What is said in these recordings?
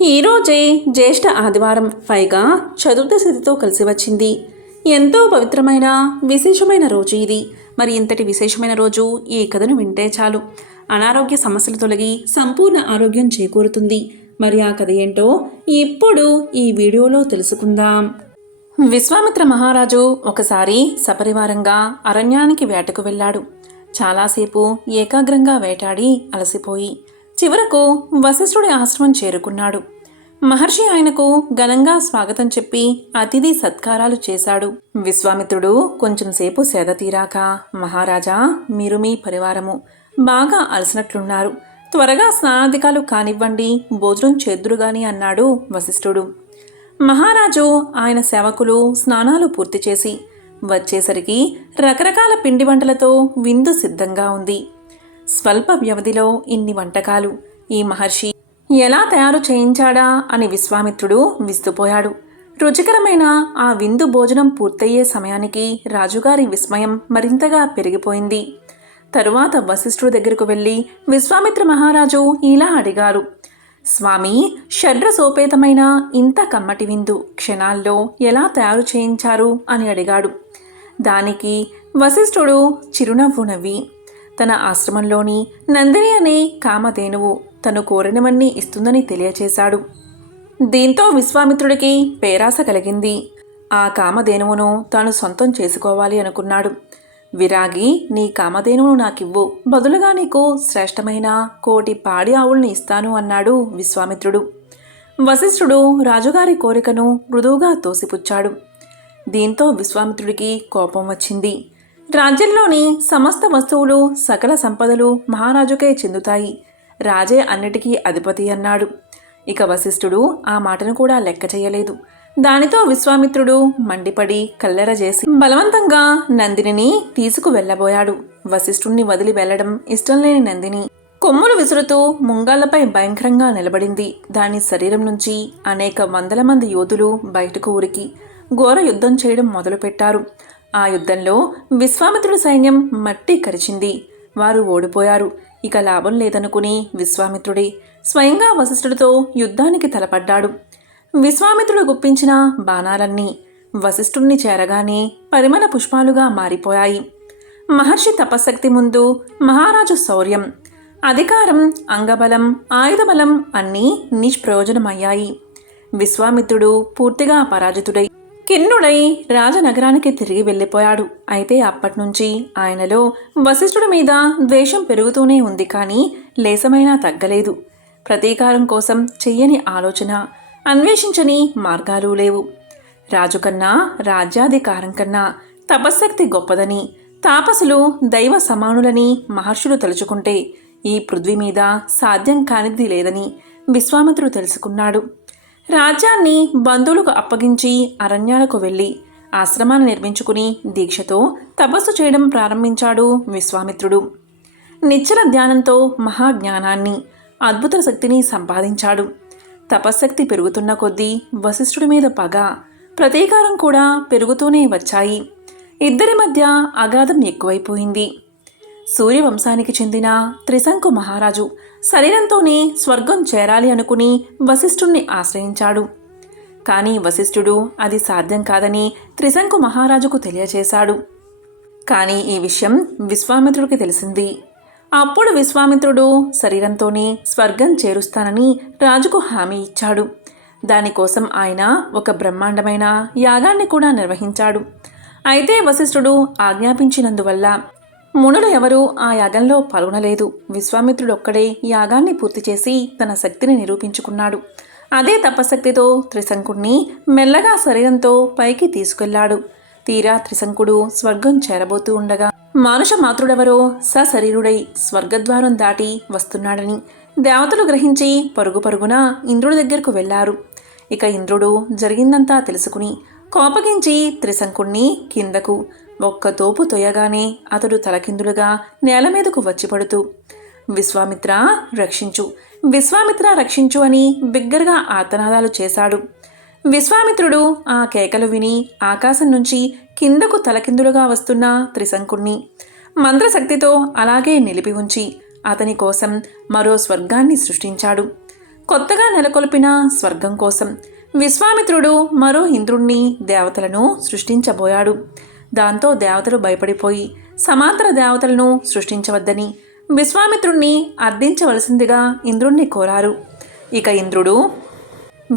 ఈరోజే జ్యేష్ఠ ఆదివారం, పైగా చతుర్థ తిథితో కలిసి వచ్చింది. ఎంతో పవిత్రమైన విశేషమైన రోజు ఇది. మరి ఇంతటి విశేషమైన రోజు ఈ కథను వింటే చాలు, అనారోగ్య సమస్యలు తొలగి సంపూర్ణ ఆరోగ్యం చేకూరుతుంది. మరి ఆ కథ ఏంటో ఇప్పుడు ఈ వీడియోలో తెలుసుకుందాం. విశ్వామిత్ర మహారాజు ఒకసారి సపరివారంగా అరణ్యానికి వేటకు వెళ్ళాడు. చాలాసేపు ఏకాగ్రంగా వేటాడి అలసిపోయి చివరకు వశిష్ఠుడి ఆశ్రమం చేరుకున్నాడు. మహర్షి ఆయనకు ఘనంగా స్వాగతం చెప్పి అతిథి సత్కారాలు చేశాడు. విశ్వామిత్రుడు కొంచెంసేపు సేద తీరాక, మహారాజా, మీరు మీ పరివారము బాగా అలసినట్లున్నారు, త్వరగా స్నానాధికాలు కానివ్వండి, భోజనం చేద్దురుగాని అన్నాడు వశిష్ఠుడు. మహారాజు ఆయన సేవకులు స్నానాలు పూర్తి చేసి వచ్చేసరికి రకరకాల పిండి వంటలతో విందు సిద్ధంగా ఉంది. స్వల్ప వ్యవధిలో ఇన్ని వంటకాలు ఈ మహర్షి ఎలా తయారు చేయించాడా అని విశ్వామిత్రుడు విస్తుపోయాడు. రుచికరమైన ఆ విందు భోజనం పూర్తయ్యే సమయానికి రాజుగారి విస్మయం మరింతగా పెరిగిపోయింది. తరువాత వశిష్ఠుడి దగ్గరకు వెళ్ళి విశ్వామిత్ర మహారాజు ఇలా అడిగారు: స్వామి, షడ్రసోపేతమైన ఇంత కమ్మటి విందు క్షణాల్లో ఎలా తయారు చేయించారు అని అడిగాడు. దానికి వశిష్ఠుడు చిరునవ్వు నవ్వి తన ఆశ్రమంలోని నందిని అనే కామధేనువు తను కోరినవన్నీ ఇస్తుందని తెలియచేశాడు. దీంతో విశ్వామిత్రుడికి పేరాస కలిగింది. ఆ కామధేనువును తాను సొంతం చేసుకోవాలి అనుకున్నాడు. విరాగి, నీ కామధేనువును నాకివ్వు, బదులుగా నీకు శ్రేష్టమైన 1,000 పాడి ఆవుల్ని ఇస్తాను అన్నాడు విశ్వామిత్రుడు. వశిష్ఠుడు రాజుగారి కోరికను మృదువుగా తోసిపుచ్చాడు. దీంతో విశ్వామిత్రుడికి కోపం వచ్చింది. రాజ్యంలోని సమస్త వస్తువులు, సకల సంపదలు మహారాజుకే చెందుతాయి, రాజే అన్నిటికీ అధిపతి అన్నాడు. ఇక వశిష్ఠుడు ఆ మాటను కూడా లెక్క చేయలేదు. దానితో విశ్వామిత్రుడు మండిపడి కల్లెర చేసి బలవంతంగా నందినిని తీసుకు వెళ్ళబోయాడు. వశిష్ఠుణ్ణి వదిలి వెళ్లడం ఇష్టం లేని నందిని కొమ్ములు విసురుతూ ముంగాళ్లపై భయంకరంగా నిలబడింది. దాని శరీరం నుంచి అనేక వందల మంది యోధులు బయటకు ఉరికి ఘోర యుద్ధం చేయడం మొదలుపెట్టారు. ఆ యుద్ధంలో విశ్వామిత్రుడి సైన్యం మట్టి కరిచింది. వారు ఓడిపోయారు. ఇక లాభం లేదనుకుని విశ్వామిత్రుడే స్వయంగా వశిష్ఠుడితో యుద్ధానికి తలపడ్డాడు. విశ్వామిత్రుడు గుప్పించిన బాణాలన్నీ వశిష్ఠుడిని చేరగానే పరిమళ పుష్పాలుగా మారిపోయాయి. మహర్షి తపశక్తి ముందు మహారాజు శౌర్యం, అధికారం, అంగబలం, ఆయుధబలం అన్నీ నిష్ప్రయోజనమయ్యాయి. విశ్వామిత్రుడు పూర్తిగా పరాజితుడై కిన్నుడై రాజనగరానికి తిరిగి వెళ్ళిపోయాడు. అయితే అప్పట్నుంచి ఆయనలో వశిష్ఠుడి మీద ద్వేషం పెరుగుతూనే ఉంది, కానీ లేసమైనా తగ్గలేదు. ప్రతీకారం కోసం చెయ్యని ఆలోచన, అన్వేషించని మార్గాలు లేవు. రాజు కన్నా, రాజ్యాధికారం కన్నా తపశ్శక్తి గొప్పదని, తాపసులు దైవ సమానులని మహర్షులు తలుచుకుంటే ఈ పృథ్వీ మీద సాధ్యం కానిది లేదని విశ్వామిత్రుడు తెలుసుకున్నాడు. రాజ్యాన్ని బంధువులకు అప్పగించి అరణ్యాలకు వెళ్ళి ఆశ్రమాన్ని నిర్మించుకుని దీక్షతో తపస్సు చేయడం ప్రారంభించాడు విశ్వామిత్రుడు. నిశ్చల ధ్యానంతో మహాజ్ఞానాన్ని, అద్భుత శక్తిని సంపాదించాడు. తపశ్శక్తి పెరుగుతున్న కొద్దీ వశిష్ఠుడి మీద పగ, ప్రతీకారం కూడా పెరుగుతూనే వచ్చాయి. ఇద్దరి మధ్య అగాధం ఎక్కువైపోయింది. సూర్యవంశానికి చెందిన త్రిశంకు మహారాజు శరీరంతోనే స్వర్గం చేరాలి అనుకుని వశిష్ఠుణ్ణి ఆశ్రయించాడు. కానీ వశిష్ఠుడు అది సాధ్యం కాదని త్రిశంకు మహారాజుకు తెలియచేశాడు. కానీ ఈ విషయం విశ్వామిత్రుడికి తెలిసింది. అప్పుడు విశ్వామిత్రుడు శరీరంతోనే స్వర్గం చేరుస్తానని రాజుకు హామీ ఇచ్చాడు. దానికోసం ఆయన ఒక బ్రహ్మాండమైన యాగాన్ని కూడా నిర్వహించాడు. అయితే వశిష్ఠుడు ఆజ్ఞాపించినందువల్ల మునులు ఎవరూ ఆ యాగంలో పాల్గొనలేదు. విశ్వామిత్రుడొక్కడే యాగాన్ని పూర్తి చేసి తన శక్తిని నిరూపించుకున్నాడు. అదే తపశక్తితో త్రిశంకుణ్ణి మెల్లగా శరీరంతో పైకి తీసుకెళ్లాడు. తీరా త్రిశంకుడు స్వర్గం చేరబోతూ ఉండగా మానుష మాతృడెవరో సశరీరుడై స్వర్గద్వారం దాటి వస్తున్నాడని దేవతలు గ్రహించి పరుగు పరుగున ఇంద్రుడి దగ్గరకు వెళ్లారు. ఇక ఇంద్రుడు జరిగిందంతా తెలుసుకుని కోపగించి త్రిశంకుణ్ణి కిందకు ఒక్క తోపు తొయ్యగానే అతడు తలకిందులుగా నేల మీదకు వచ్చిపడుతూ విశ్వామిత్ర రక్షించు, విశ్వామిత్ర రక్షించు అని బిగ్గరగా ఆర్తనాదాలు చేశాడు. విశ్వామిత్రుడు ఆ కేకలు విని ఆకాశం నుంచి కిందకు తలకిందులుగా వస్తున్న త్రిశంకుణ్ణి మంత్రశక్తితో అలాగే నిలిపి ఉంచి అతని కోసం మరో స్వర్గాన్ని సృష్టించాడు. కొత్తగా నెలకొల్పిన స్వర్గం కోసం విశ్వామిత్రుడు మరో ఇంద్రుణ్ణి దేవతలను సృష్టించబోయాడు. దాంతో దేవతలు భయపడిపోయి సమాంతర దేవతలను సృష్టించవద్దని విశ్వామిత్రుణ్ణి అర్థించవలసిందిగా ఇంద్రుణ్ణి కోరారు. ఇక ఇంద్రుడు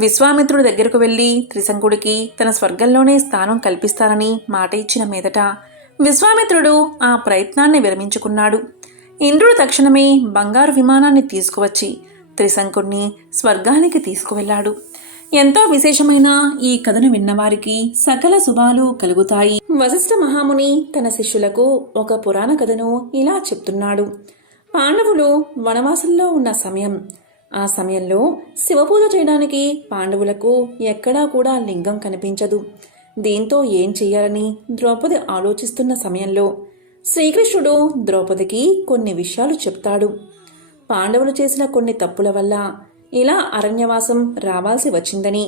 విశ్వామిత్రుడి దగ్గరకు వెళ్ళి త్రిశంకుడికి తన స్వర్గంలోనే స్థానం కల్పిస్తానని మాట ఇచ్చిన మీదట విశ్వామిత్రుడు ఆ ప్రయత్నాన్ని విరమించుకున్నాడు. ఇంద్రుడు తక్షణమే బంగారు విమానాన్ని తీసుకువచ్చి త్రిశంకుడిని స్వర్గానికి తీసుకువెళ్ళాడు. ఎంతో విశేషమైన ఈ కథను విన్నవారికి సకల శుభాలు కలుగుతాయి. వశిష్ఠ మహాముని తన శిష్యులకు ఒక పురాణ కథను ఇలా చెప్తున్నాడు. పాండవులు వనవాసంలో ఉన్న సమయం. ఆ సమయంలో శివపూజ చేయడానికి పాండవులకు ఎక్కడా కూడా లింగం కనిపించదు. దీంతో ఏం చెయ్యాలని ద్రౌపది ఆలోచిస్తున్న సమయంలో శ్రీకృష్ణుడు ద్రౌపదికి కొన్ని విషయాలు చెప్తాడు. పాండవులు చేసిన కొన్ని తప్పుల వల్ల ఇలా అరణ్యవాసం రావాల్సి వచ్చిందని,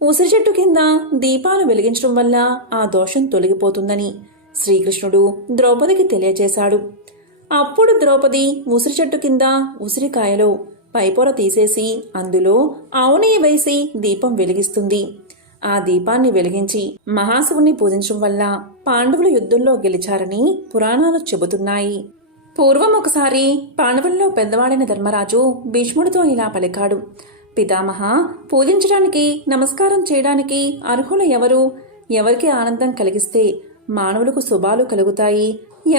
ఉసిరి చెట్టు కింద దీపాలు వెలిగించడం వల్ల ఆ దోషం తొలగిపోతుందని శ్రీకృష్ణుడు ద్రౌపదికి తెలియచేశాడు. అప్పుడు ద్రౌపది ఉసిరి చెట్టు కింద ఉసిరికాయలో పైపొర తీసేసి అందులో ఆవు నెయ్యి వేసి దీపం వెలిగిస్తుంది. ఆ దీపాన్ని వెలిగించి మహాశివుణ్ణి పూజించడం వల్ల పాండవులు యుద్ధంలో గెలిచారని పురాణాలు చెబుతున్నాయి. పూర్వం ఒకసారి పాండవుల్లో పెద్దవాడైన ధర్మరాజు భీష్ముడితో ఇలా పలికాడు. పితామహ, పూజించడానికి నమస్కారం చేయడానికి అర్హులు ఎవరు? ఎవరికి ఆనందం కలిగిస్తే మానవులకు శుభాలు కలుగుతాయి,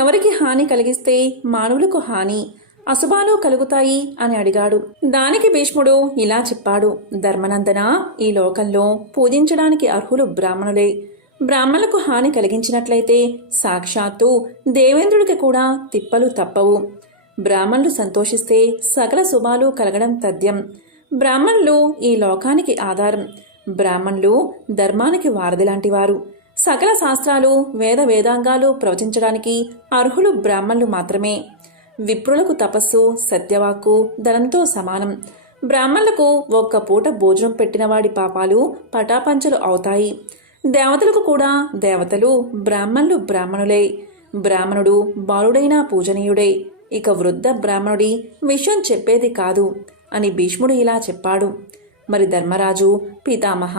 ఎవరికి హాని కలిగిస్తే మానవులకు హాని అశుభాలు కలుగుతాయి అని అడిగాడు. దానికి భీష్ముడు ఇలా చెప్పాడు. ధర్మనందన, ఈ లోకంలో పూజించడానికి అర్హులు బ్రాహ్మణులే. బ్రాహ్మణులకు హాని కలిగించినట్లయితే సాక్షాత్తు దేవేంద్రుడికి కూడా తిప్పలు తప్పవు. బ్రాహ్మణులు సంతోషిస్తే సకల శుభాలు కలగడం తథ్యం. బ్రాహ్మణులు ఈ లోకానికి ఆధారం. బ్రాహ్మణులు ధర్మానికి వారధి లాంటివారు. సకల శాస్త్రాలు వేదాంగాలు ప్రవచించడానికి అర్హులు బ్రాహ్మణులు మాత్రమే. విప్రులకు తపస్సు, సత్యవాక్కు ధనంతో సమానం. బ్రాహ్మణులకు ఒక్క పూట భోజనం పెట్టినవాడి పాపాలు పటాపంచలు అవుతాయి. దేవతలకు కూడా దేవతలు బ్రాహ్మణులు బ్రాహ్మణులే. బ్రాహ్మణుడు బాలుడైనా పూజనీయుడే. ఇక వృద్ధ బ్రాహ్మణుడి విషయం చెప్పేది కాదు అని భీష్ముడు ఇలా చెప్పాడు. మరి ధర్మరాజు, పితామహ,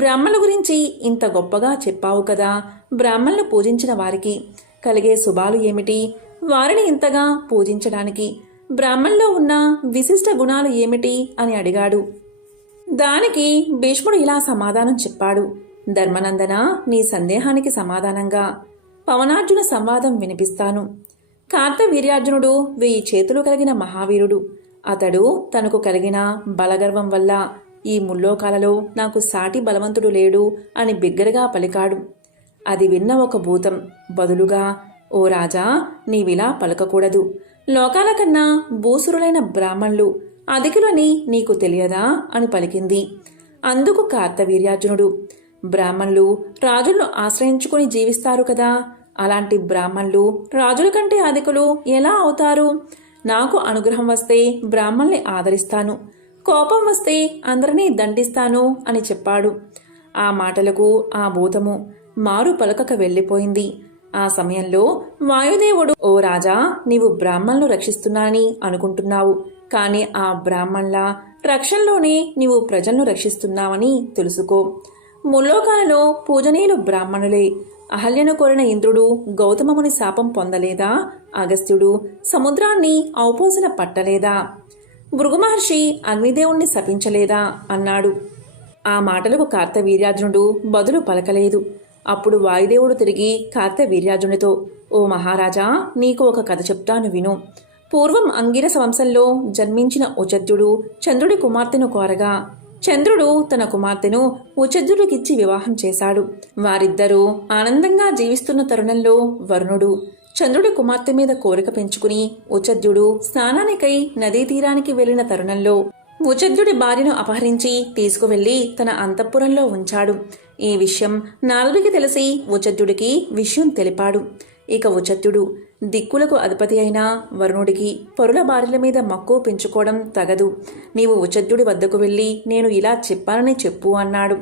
బ్రాహ్మణుల గురించి ఇంత గొప్పగా చెప్పావు కదా, బ్రాహ్మణులు పూజించిన వారికి కలిగే శుభాలు ఏమిటి? వారిని ఇంతగా పూజించడానికి బ్రాహ్మణుల్లో ఉన్న విశిష్ట గుణాలు ఏమిటి అని అడిగాడు. దానికి భీష్ముడు ఇలా సమాధానం చెప్పాడు. ధర్మనందన, నీ సందేహానికి సమాధానంగా పవనార్జున సంవాదం వినిపిస్తాను. కార్తవీర్యార్జునుడు 1000 చేతులు కలిగిన మహావీరుడు. అతడు తనకు కలిగిన బలగర్వం వల్ల ఈ ముల్లోకాలలో నాకు సాటి బలవంతుడు లేడు అని బిగ్గరగా పలికాడు. అది విన్న ఒక భూతం బదులుగా, ఓ రాజా, నీవిలా పలకకూడదు. లోకాల కన్నా భూసురులైన బ్రాహ్మణులు అధికులని నీకు తెలియదా అని పలికింది. అందుకు కార్తవీర్యార్జునుడు, బ్రాహ్మణులు రాజులను ఆశ్రయించుకుని జీవిస్తారు కదా, అలాంటి బ్రాహ్మణులు రాజుల కంటే అధికులు ఎలా అవుతారు? నాకు అనుగ్రహం వస్తే బ్రాహ్మణుల్ని ఆదరిస్తాను, కోపం వస్తే అందరినీ దండిస్తాను అని చెప్పాడు. ఆ మాటలకు ఆ భూతము మారు పలకక వెళ్ళిపోయింది. ఆ సమయంలో వాయుదేవుడు, ఓ రాజా, నీవు బ్రాహ్మణులను రక్షిస్తున్నానని అనుకుంటున్నావు, కానీ ఆ బ్రాహ్మణుల రక్షణలోనే నీవు ప్రజలను రక్షిస్తున్నావని తెలుసుకో. ముల్లోకాలలో పూజనీయులు బ్రాహ్మణులే. అహల్యను కోరిన ఇంద్రుడు గౌతమముని శాపం పొందలేదా? అగస్త్యుడు సముద్రాన్ని ఔపోసన పట్టలేదా? భృగు మహర్షి అగ్నిదేవుణ్ణి శపించలేదా అన్నాడు. ఆ మాటలకు కార్తవీర్యార్జునుడు బదులు పలకలేదు. అప్పుడు వాయుదేవుడు తిరిగి కార్తవీర్యార్జునితో, ఓ మహారాజా, నీకు ఒక కథ చెప్తాను విను. పూర్వం అంగిరస వంశంలో జన్మించిన ఉచద్యుడు చంద్రుడి కుమార్తెను కోరగా చంద్రుడు తన కుమార్తెను ఉచద్యుడికిచ్చి వివాహం చేశాడు. వారిద్దరూ ఆనందంగా జీవిస్తున్న తరుణంలో వరుణుడు చంద్రుడి కుమార్తె మీద కోరిక పెంచుకుని ఉచద్యుడు స్నానానికై నదీ తీరానికి వెళ్లిన తరుణంలో ఉచద్యుడి భార్యను అపహరించి తీసుకువెళ్లి తన అంతఃపురంలో ఉంచాడు. ఈ విషయం నారదుడికి తెలిసి ఉచద్యుడికి విషయం తెలిపాడు. ఇక ఉచద్యుడు దిక్కులకు అధిపతి అయిన వరుణుడికి పరుల భార్యల మీద మక్కువ పెంచుకోవడం తగదు. నీవు ఉచద్యుడి వద్దకు వెళ్ళి నేను ఇలా చెప్పానని చెప్పు అన్నాడు.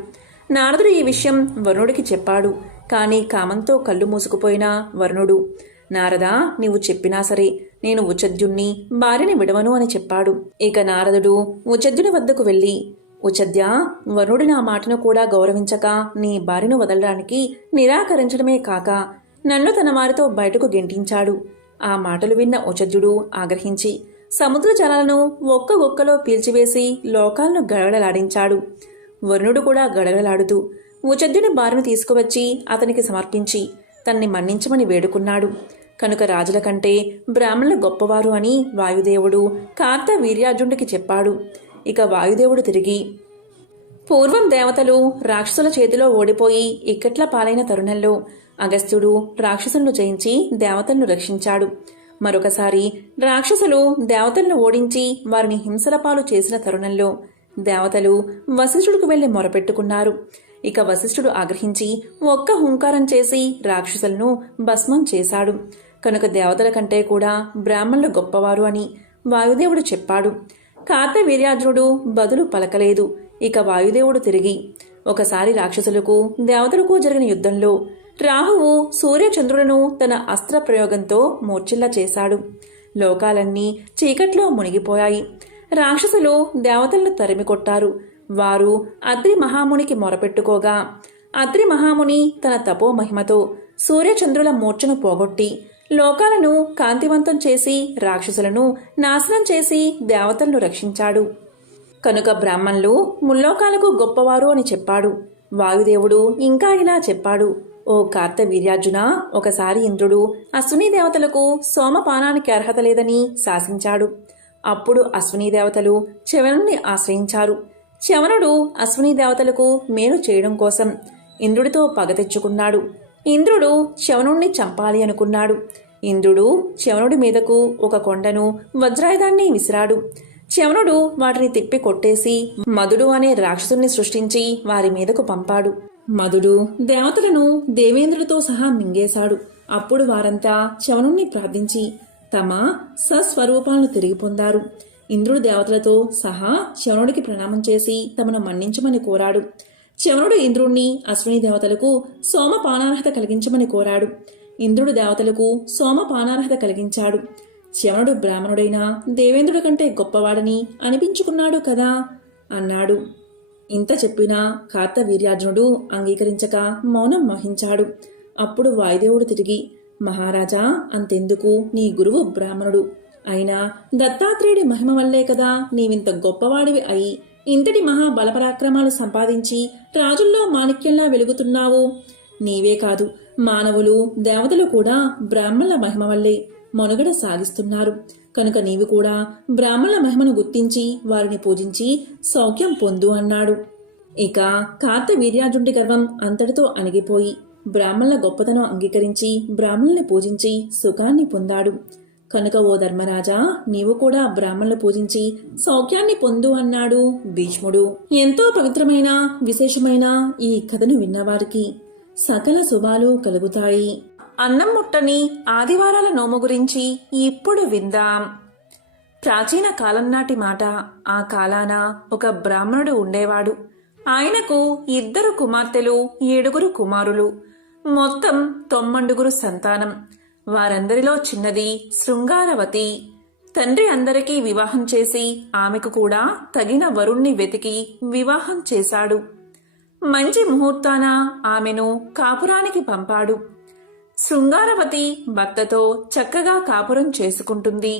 నారదుడు ఈ విషయం వరుణుడికి చెప్పాడు. కానీ కామంతో కళ్ళు మూసుకుపోయిన వరుణుడు, నారదా, నీవు చెప్పినా సరే నేను ఉచద్యుణ్ణి భార్యని విడవను అని చెప్పాడు. ఇక నారదుడు ఉచద్యుని వద్దకు వెళ్ళి, ఉచద్య, వరుణుడి నా మాటను కూడా గౌరవించక నీ భార్యను వదలడానికి నిరాకరించడమే కాక నన్ను తన వారితో బయటకు గెంటించాడు. ఆ మాటలు విన్న ఉచద్యుడు ఆగ్రహించి సముద్ర జలాలను ఒక్కగొక్కలో పీల్చివేసి లోకాలను గడగడలాడించాడు. వరుణుడు కూడా గడగడలాడుతూ ఉచద్యుని భార్యను తీసుకువచ్చి అతనికి సమర్పించి తన్ని మన్నించమని వేడుకున్నాడు. కనుక రాజుల కంటే బ్రాహ్మణులు గొప్పవారు అని వాయుదేవుడు కార్తవీర్యార్జునుడికి చెప్పాడు. ఇక వాయుదేవుడు తిరిగి, పూర్వం దేవతలు రాక్షసుల చేతిలో ఓడిపోయి ఇక్కట్ల పాలైన తరుణంలో అగస్త్యుడు రాక్షసులను జయించి దేవతలను రక్షించాడు. మరొకసారి రాక్షసులు దేవతలను ఓడించి వారిని హింసల పాలు చేసిన తరుణంలో దేవతలు వశిష్ఠుడికి వెళ్లి మొరపెట్టుకున్నారు. ఇక వశిష్ఠుడు ఆగ్రహించి ఒక్క హుంకారం చేసి రాక్షసులను భస్మం చేశాడు. కనుక దేవతల కంటే కూడా బ్రాహ్మణులు గొప్పవారు అని వాయుదేవుడు చెప్పాడు. కార్తవీర్యార్జునుడు బదులు పలకలేదు. ఇక వాయుదేవుడు తిరిగి, ఒకసారి రాక్షసులకు దేవతలకు జరిగిన యుద్ధంలో రాహువు సూర్యచంద్రులను తన అస్త్ర ప్రయోగంతో మూర్ఛిల్లా చేశాడు. లోకాలన్నీ చీకట్లో మునిగిపోయాయి. రాక్షసులు దేవతలను తరిమికొట్టారు. వారు అద్రి మహామునికి మొరపెట్టుకోగా అద్రి మహాముని తన తపో మహిమతో సూర్యచంద్రుల మూర్ఛను పోగొట్టి లోకాలను కాంతివంతం చేసి రాక్షసులను నాశనం చేసి దేవతలను రక్షించాడు. కనుక బ్రాహ్మణులు ముల్లోకాలకు గొప్పవారు అని చెప్పాడు. వాయుదేవుడు ఇంకా ఇలా చెప్పాడు, ఓ కార్తవీర్యార్జున, ఒకసారి ఇంద్రుడు అశ్వినీ దేవతలకు సోమపానానికి అర్హత లేదని శాసించాడు. అప్పుడు అశ్వినీ దేవతలు చ్యవనుణ్ణి ఆశ్రయించారు. చ్యవనుడు అశ్వినీ దేవతలకు మేలు చేయడం కోసం ఇంద్రుడితో పగ తెచ్చుకున్నాడు. ఇంద్రుడు చ్యవనుణ్ణి చంపాలి అనుకున్నాడు. ఇంద్రుడు చ్యవనుడి మీదకు ఒక కొండను వజ్రాయుధాన్ని విసిరాడు. చ్యవనుడు వాటిని తిప్పి కొట్టేసి మధుడు అనే రాక్షసుని సృష్టించి వారి మీదకు పంపాడు. మధుడు దేవతలను దేవేంద్రుడితో సహా మింగేశాడు. అప్పుడు వారంతా చ్యవనుణ్ణి ప్రార్థించి తమ సస్వరూపాలను తిరిగి పొందారు. ఇంద్రుడు దేవతలతో సహా చ్యవనుడికి ప్రణామం చేసి తమను మన్నించమని కోరాడు. చ్యవనుడు ఇంద్రుణ్ణి అశ్విని దేవతలకు సోమపానార్హత కలిగించమని కోరాడు. ఇంద్రుడు దేవతలకు సోమపానార్హత కలిగించాడు. చ్యవనుడు బ్రాహ్మణుడైన దేవేంద్రుడి కంటే గొప్పవాడని అనిపించుకున్నాడు కదా అన్నాడు. ఇంత చెప్పినా కార్తవీర్యార్జునుడు అంగీకరించక మౌనం వహించాడు. అప్పుడు వాయుదేవుడు తిరిగి, మహారాజా, అంతెందుకు, నీ గురువు బ్రాహ్మణుడు అయినా దత్తాత్రేయుడి మహిమ వల్లే కదా నీవింత గొప్పవాడివి అయి ఇంతటి మహాబలపరాక్రమాలు సంపాదించి రాజుల్లో మాణిక్యంలా వెలుగుతున్నావు. నీవే కాదు, మానవులు దేవతలు కూడా బ్రాహ్మణుల మహిమ వల్లే మనుగడ సాగిస్తున్నారు. కనుక నీవు కూడా బ్రాహ్మణుల మహిమను గుర్తించి వారిని పూజించి సౌఖ్యం పొందు అన్నాడు. ఇక కార్తవీర్యార్జునుడి గర్వం అంతటితో అణిగిపోయి బ్రాహ్మణుల గొప్పతనం అంగీకరించి బ్రాహ్మణుల్ని పూజించి సుఖాన్ని పొందాడు. కనుక ఓ ధర్మరాజా, నీవు కూడా బ్రాహ్మణులు పూజించి సౌఖ్యాన్ని పొందు అన్నాడు భీష్ముడు. ఎంతో పవిత్రమైన విశేషమైన ఈ కథను విన్నవారికి సకల శుభాలు కలుగుతాయి. అన్నం ముట్టని ఆదివారాల నోము గురించి ఇప్పుడు విందాం. ప్రాచీన కాలం నాటి మాట. ఆ కాలాన ఒక బ్రాహ్మణుడు ఉండేవాడు. ఆయనకు 2 కుమార్తెలు, 7 కుమారులు, మొత్తం 9 సంతానం. వారందరిలో చిన్నది శృంగారవతి. తండ్రి అందరికీ వివాహం చేసి ఆమెకు కూడా తగిన వరుణ్ణి వెతికి వివాహం చేశాడు. మంచి ముహూర్తాన ఆమెను కాపురానికి పంపాడు. శృంగారవతి భర్తతో చక్కగా కాపురం చేసుకుంటుంది.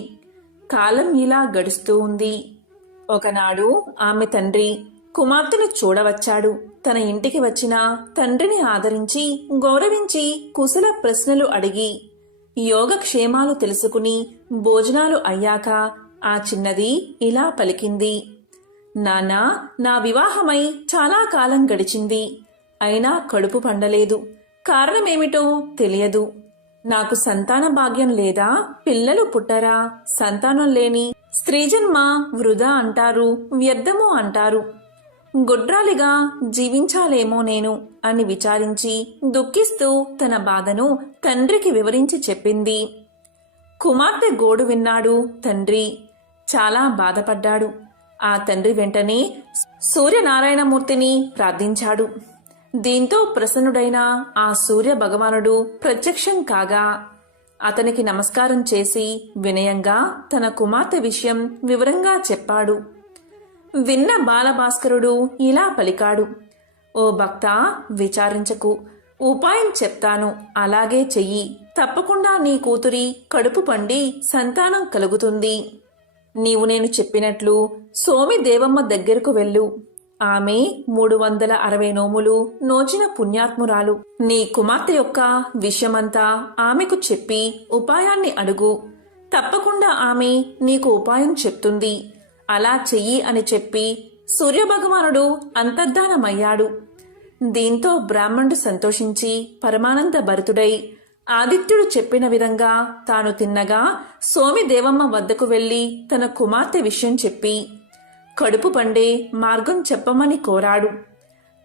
కాలం ఇలా గడుస్తూ ఉంది. ఒకనాడు ఆమె తండ్రి కుమార్తెను చూడవచ్చాడు. తన ఇంటికి వచ్చిన తండ్రిని ఆదరించి గౌరవించి కుశల ప్రశ్నలు అడిగి యోగక్షేమాలు తెలుసుకుని భోజనాలు అయ్యాక ఆ చిన్నది ఇలా పలికింది, నాన్నా, నా వివాహమై చాలా కాలం గడిచింది. అయినా కడుపు పండలేదు. కారణమేమిటో తెలియదు. నాకు సంతాన భాగ్యం లేదా? పిల్లలు పుట్టరా? సంతానం లేని స్త్రీజన్మ వృధా అంటారు, వ్యర్థము అంటారు. గొడ్రాలిగా జీవించాలేమో నేను అని విచారించి దుఃఖిస్తూ తన బాధను తండ్రికి వివరించి చెప్పింది. కుమార్తె గోడు విన్నాడు తండ్రి. చాలా బాధపడ్డాడు. ఆ తండ్రి వెంటనే సూర్యనారాయణమూర్తిని ప్రార్థించాడు. దీంతో ప్రసన్నుడైన ఆ సూర్య భగవానుడు ప్రత్యక్షం కాగా అతనికి నమస్కారం చేసి వినయంగా తన కుమార్తె విషయం వివరంగా చెప్పాడు. విన్న బాలభాస్కరుడు ఇలా పలికాడు. ఓ భక్తా, విచారించకు. ఉపాయం చెప్తాను, అలాగే చెయ్యి. తప్పకుండా నీ కూతురి కడుపు పండి సంతానం కలుగుతుంది. నీవు నేను చెప్పినట్లు సోమి దేవమ్మ దగ్గరకు వెళ్ళు. ఆమె 360 నోములు నోచిన పుణ్యాత్మురాలు. నీ కుమార్తె యొక్క విషయమంతా ఆమెకు చెప్పి ఉపాయాన్ని అడుగు. తప్పకుండా ఆమె నీకు ఉపాయం చెప్తుంది. అలా చెయ్యి అని చెప్పి సూర్యభగవానుడు అంతర్ధానమయ్యాడు. దీంతో బ్రాహ్మణుడు సంతోషించి పరమానంద భరితుడై ఆదిత్యుడు చెప్పిన విధంగా తాను తిన్నగా సోమి దేవమ్మ వద్దకు వెళ్లి తన కుమార్తె విషయం చెప్పి కడుపు పండే మార్గం చెప్పమని కోరాడు.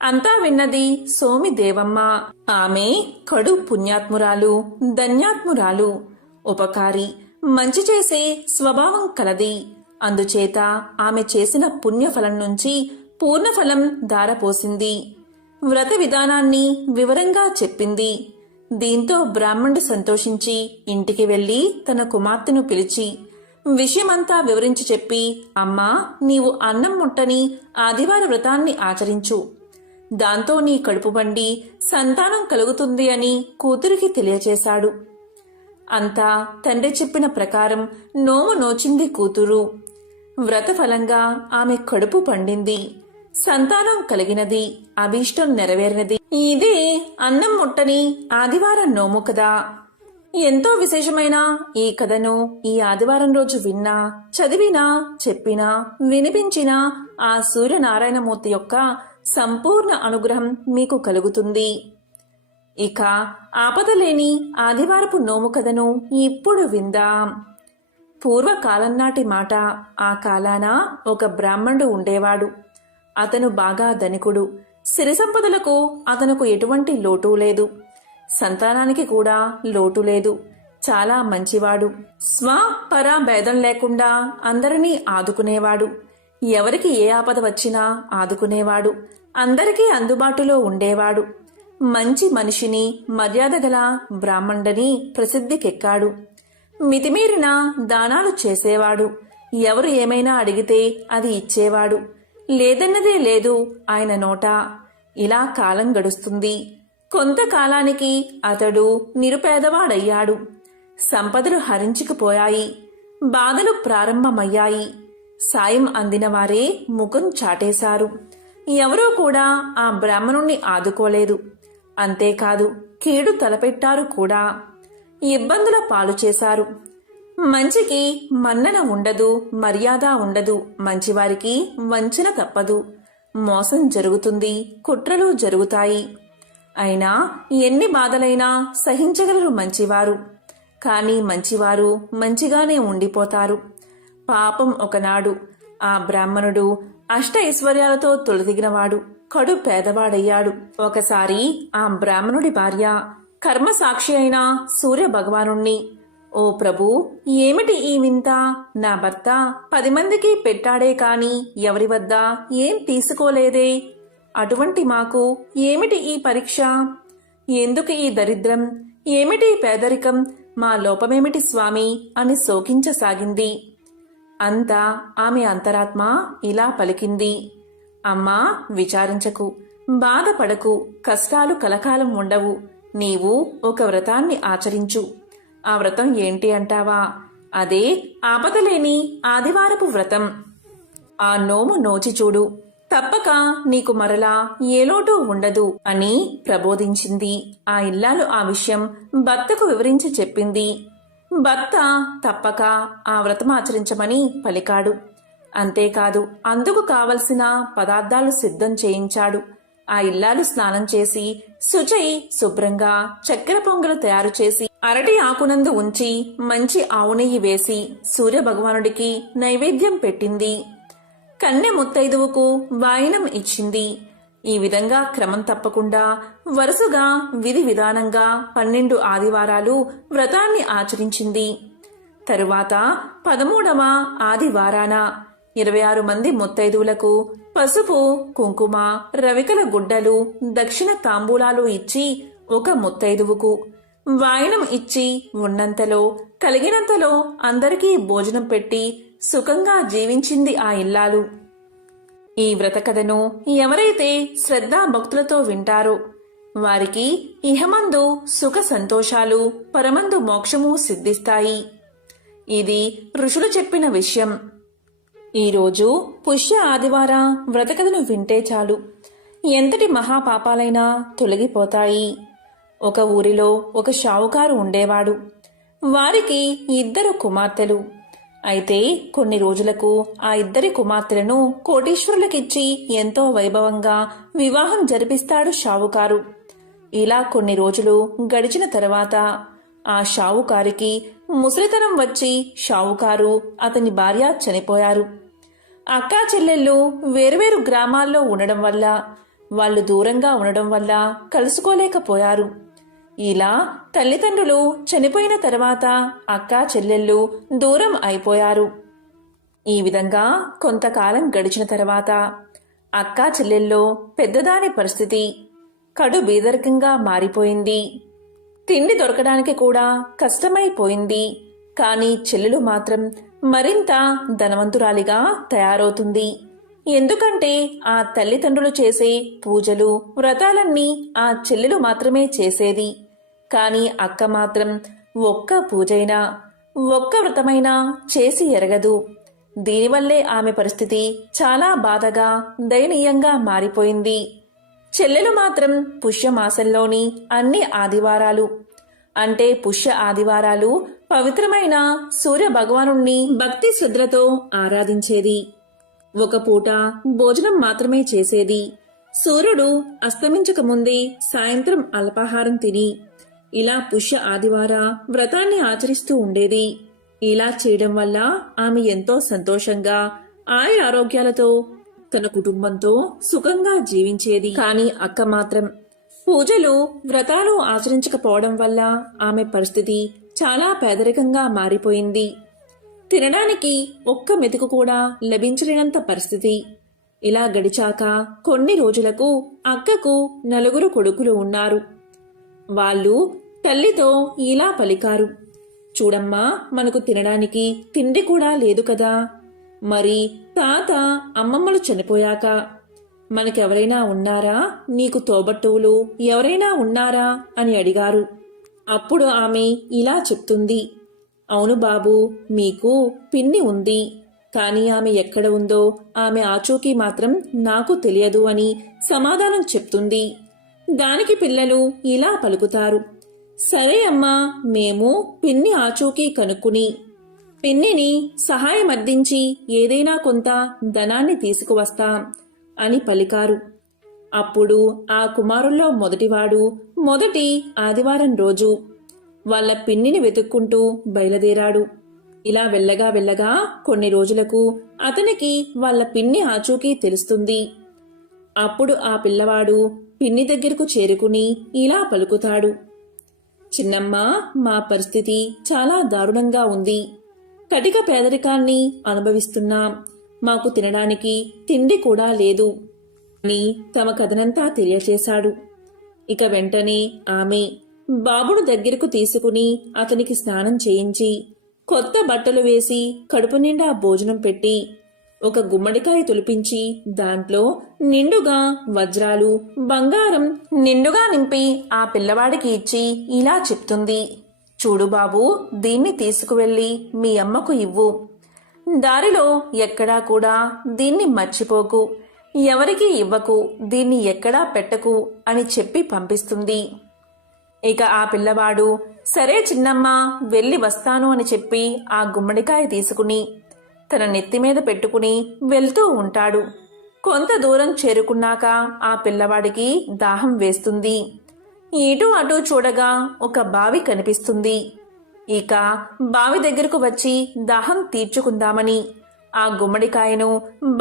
అంతా విన్నది సోమి దేవమ్మ. ఆమె కడు పుణ్యాత్మురాలు, ధన్యాత్మురాలు, ఉపకారి, మంచి చేసే స్వభావం కలది. అందుచేత ఆమె చేసిన పుణ్యఫలం నుంచి పూర్ణఫలం ధారపోసింది. వ్రత విధానాన్ని వివరంగా చెప్పింది. దీంతో బ్రాహ్మణుడు సంతోషించి ఇంటికి వెళ్లి తన కుమార్తెను పిలిచి విషయమంతా వివరించి చెప్పి, అమ్మా, నీవు అన్నం ముట్టని ఆదివార వ్రతాన్ని ఆచరించు. దాంతో నీ కడుపు బండి సంతానం కలుగుతుంది అని కూతురికి తెలియచేశాడు. అంతా తండ్రి చెప్పిన ప్రకారం నోము నోచింది కూతురు. వ్రతఫలంగా ఆమె కడుపు పండింది, సంతానం కలిగినది, అభీష్టం నెరవేరినది. ఇదే అన్నం ముట్టని ఆదివారం నోము కదా. ఎంతో విశేషమైన ఈ కథను ఈ ఆదివారం రోజు విన్నా, చదివినా, చెప్పినా, వినిపించినా ఆ సూర్యనారాయణమూర్తి యొక్క సంపూర్ణ అనుగ్రహం మీకు కలుగుతుంది. ఇక ఆపదలేని ఆదివారపు నోము కథను ఇప్పుడు విందాం. పూర్వకాలం నాటి మాట. ఆ కాలాన ఒక బ్రాహ్మణుడు ఉండేవాడు. అతను బాగా ధనికుడు. సిరి సంపదలకు అతనుకు ఎటువంటి లోటు లేదు. సంతానానికి కూడా లోటు లేదు. చాలా మంచివాడు. స్వ పర భేదం లేకుండా అందరినీ ఆదుకునేవాడు. ఎవరికి ఏ ఆపద వచ్చినా ఆదుకునేవాడు. అందరికీ అందుబాటులో ఉండేవాడు. మంచి మనిషిని, మర్యాద గల బ్రాహ్మణుడని ప్రసిద్ధికెక్కాడు. మితిమీరిన దానాలు చేసేవాడు. ఎవరు ఏమైనా అడిగితే అది ఇచ్చేవాడు. లేదన్నదే లేదు ఆయన నోట. ఇలా కాలం గడుస్తుంది. కొంతకాలానికి అతడు నిరుపేదవాడయ్యాడు. సంపదలు హరించుకుపోయాయి. బాధలు ప్రారంభమయ్యాయి. సాయం అందిన వారే ముఖం చాటేశారు. ఎవరూ కూడా ఆ బ్రాహ్మణుణ్ణి ఆదుకోలేదు. అంతేకాదు, కీడు తలపెట్టారు కూడా. ఇబ్బందుల పాలు చేశారు. మంచికి మన్నన ఉండదు, మర్యాద ఉండదు. మంచివారికి వంచన తప్పదు. మోసం జరుగుతుంది, కుట్రలు జరుగుతాయి. అయినా ఎన్ని బాధలైనా సహించగలరు మంచివారు. కానీ మంచివారు మంచిగానే ఉండిపోతారు. పాపం ఒకనాడు ఆ బ్రాహ్మణుడు అష్ట ఐశ్వర్యాలతో తొలదిగినవాడు, కడు పేదవాడయ్యాడు. ఒకసారి ఆ బ్రాహ్మణుడి భార్య కర్మసాక్షి అయిన సూర్య భగవానుణ్ణి, ఓ ప్రభు, ఏమిటి ఈ వింత? నా భర్త 10 మందికి పెట్టాడే కాని ఎవరి వద్ద ఏం తీసుకోలేదే. అటువంటి మాకు ఏమిటి ఈ పరీక్ష? ఎందుకు ఈ దరిద్రం? ఏమిటి పేదరికం? మా లోపమేమిటి స్వామి అని శోకించసాగింది. అంతా ఆమె అంతరాత్మ ఇలా పలికింది. అమ్మా, విచారించకు, బాధపడకు. కష్టాలు కలకాలం ఉండవు. నీవు ఒక వ్రతాన్ని ఆచరించు. ఆ వ్రతం ఏంటి అంటావా? అదే ఆపదలేని ఆదివారపు వ్రతం. ఆ నోము నోచి చూడు. తప్పక నీకు మరలా ఏ లోటు ఉండదు అని ప్రబోధించింది. ఆ ఇల్లాలు ఆ విషయం భర్తకు వివరించి చెప్పింది. భర్త తప్పక ఆ వ్రతం ఆచరించమని పలికాడు. అంతేకాదు, అందుకు కావలసిన పదార్థాలు సిద్ధం చేయించాడు. ఆ ఇల్లాలు స్నానం చేసి శుచై శుభ్రంగా చక్కెర పొంగలు తయారు చేసి అరటి ఆకునందు ఉంచి మంచి ఆవు నెయ్యి వేసి సూర్యభగవానుడికి నైవేద్యం పెట్టింది. కన్నె ముత్తైదువుకు వాయినం ఇచ్చింది. ఈ విధంగా క్రమం తప్పకుండా వరుసగా విధి విధానంగా 12 ఆదివారాలు వ్రతాన్ని ఆచరించింది. తరువాత 13వ ఆదివారాన 26 మంది ముత్తైదువులకు పసుపు, కుంకుమ, రవికల గుడ్డలు, దక్షిణ తాంబూలాలు ఇచ్చి ఒక ముత్తైదువుకు, వాయనం ఇచ్చి ఉన్నంతలో కలిగినంతలో అందరికీ భోజనం పెట్టి సుఖంగా జీవించింది ఆ ఇల్లాలు. ఈ వ్రత కథను ఎవరైతే శ్రద్ధాభక్తులతో వింటారో వారికి ఇహమందు సుఖ సంతోషాలు, పరమందు మోక్షము సిద్ధిస్తాయి. ఇది ఋషులు చెప్పిన విషయం. ఈరోజు పుష్య ఆదివార వ్రతకథను వింటే చాలు ఎంతటి మహాపాపాలైనా తొలగిపోతాయి. ఒక ఊరిలో ఒక షావుకారు ఉండేవాడు. వారికి 2 కుమార్తెలు. అయితే కొన్ని రోజులకు ఆ 2 కుమార్తెలను కోటీశ్వరులకిచ్చి ఎంతో వైభవంగా వివాహం జరిపిస్తాడు షావుకారు. ఇలా కొన్ని రోజులు గడిచిన తర్వాత ఆ షావుకారికి ముసలితనం వచ్చి షావుకారు, అతని భార్య చనిపోయారు. అక్కా చెల్లెళ్ళు వేర్వేరు గ్రామాల్లో ఉండడం వల్ల, వాళ్ళు దూరంగా ఉండడం వల్ల కలుసుకోలేకపోయారు. ఇలా తల్లిదండ్రులు చనిపోయిన తర్వాత అక్కా చెల్లెళ్ళు దూరం అయిపోయారు. ఈ విధంగా కొంతకాలం గడిచిన తర్వాత అక్కా చెల్లెల్లో పెద్దదాని పరిస్థితి కడు బీదరికంగా మారిపోయింది. తిండి దొరకడానికి కూడా కష్టమైపోయింది. కానీ చెల్లెలు మాత్రం మరింత ధనవంతురాలిగా తయారవుతుంది. ఎందుకంటే ఆ తల్లిదండ్రులు చేసే పూజలు, వ్రతాలన్నీ ఆ చెల్లెలు మాత్రమే చేసేది. కాని అక్క మాత్రం ఒక్క పూజైనా, ఒక్క వ్రతమైనా చేసి ఎరగదు. దీనివల్లే ఆమె పరిస్థితి చాలా బాధగా, దయనీయంగా మారిపోయింది. చెల్లెలు మాత్రం పుష్యమాసంలోని అన్ని ఆదివారాలు, అంటే పుష్య ఆదివారాలు పవిత్రమైన సూర్య భగవానుణ్ణి భక్తి శ్రద్ధలతో ఆరాధించేది. ఒక పూట భోజనం మాత్రమే చేసేది. సూర్యుడు అస్తమించక ముందే సాయంత్రం అల్పాహారం తిని ఇలా పుష్య ఆదివార వ్రతాన్ని ఆచరిస్తూ ఉండేది. ఇలా చేయడం వల్ల ఆమె ఎంతో సంతోషంగా, ఆరోగ్యాలతో తన కుటుంబంతో సుఖంగా జీవించేది. కాని అక్క మాత్రం పూజలు, వ్రతాలు ఆచరించకపోవడం వల్ల ఆమె పరిస్థితి చాలా పేదరికంగా మారిపోయింది. తినడానికి ఒక్క మెతుకు కూడా లభించలేనంత పరిస్థితి. ఇలా గడిచాక కొన్ని రోజులకు అక్కకు 4 కొడుకులు ఉన్నారు. వాళ్ళు తల్లితో ఇలా పలికారు, చూడమ్మా, మనకు తినడానికి తిండి కూడా లేదు కదా. మరి తాత, అమ్మమ్మలు చనిపోయాక మనకెవరైనా ఉన్నారా? నీకు తోబట్టువులు ఎవరైనా ఉన్నారా అని అడిగారు. అప్పుడు ఆమె ఇలా చెప్తుంది, అవును బాబు, మీకు పిన్ని ఉంది. కాని ఆమె ఎక్కడ ఉందో ఆమె ఆచూకీ మాత్రం నాకు తెలియదు అని సమాధానం చెప్తుంది. దానికి పిల్లలు ఇలా పలుకుతారు, సరే అమ్మా, మేము పిన్ని ఆచూకీ కనుక్కుని పిన్నిని సహాయమర్థించి ఏదైనా కొంత ధనాన్ని తీసుకువస్తాం అని పలికారు. అప్పుడు ఆ కుమారుల్లో మొదటివాడు మొదటి ఆదివారం రోజు వాళ్ళ పిన్నిని వెతుక్కుంటూ బయలుదేరాడు. ఇలా వెళ్ళగా వెళ్ళగా కొన్ని రోజులకు అతనికి వాళ్ళ పిన్ని ఆచూకీ తెలుస్తుంది. అప్పుడు ఆ పిల్లవాడు పిన్ని దగ్గరకు చేరుకుని ఇలా పలుకుతాడు, చిన్నమ్మ, మా పరిస్థితి చాలా దారుణంగా ఉంది. కటిక పేదరికాన్ని అనుభవిస్తున్నాం. మాకు తినడానికి తిండి కూడా లేదు అని తమ కథనంతా తెలియచేశాడు. ఇక వెంటనే ఆమె బాబును దగ్గరకు తీసుకుని అతనికి స్నానం చేయించి, కొత్త బట్టలు వేసి, కడుపు నిండా భోజనం పెట్టి, ఒక గుమ్మడికాయ తొలిపించి దాంట్లో నిండుగా వజ్రాలు, బంగారం నిండుగా నింపి ఆ పిల్లవాడికి ఇచ్చి ఇలా చెప్తుంది, చూడు బాబు, దీన్ని తీసుకువెళ్ళి మీ అమ్మకు ఇవ్వు. దారిలో ఎక్కడా కూడా దీన్ని మర్చిపోకు, ఎవరికీ ఇవ్వకు, దీన్ని ఎక్కడా పెట్టకు అని చెప్పి పంపిస్తుంది. ఇక ఆ పిల్లవాడు సరే చిన్నమ్మ, వెళ్ళి వస్తాను అని చెప్పి ఆ గుమ్మడికాయ తీసుకుని తన నెత్తిమీద పెట్టుకుని వెళ్తూ ఉంటాడు. కొంత దూరం చేరుకున్నాక ఆ పిల్లవాడికి దాహం వేస్తుంది. ఇటు అటు చూడగా ఒక బావి కనిపిస్తుంది. ఇక బావి దగ్గరకు వచ్చి దాహం తీర్చుకుందామని ఆ గుమ్మడికాయను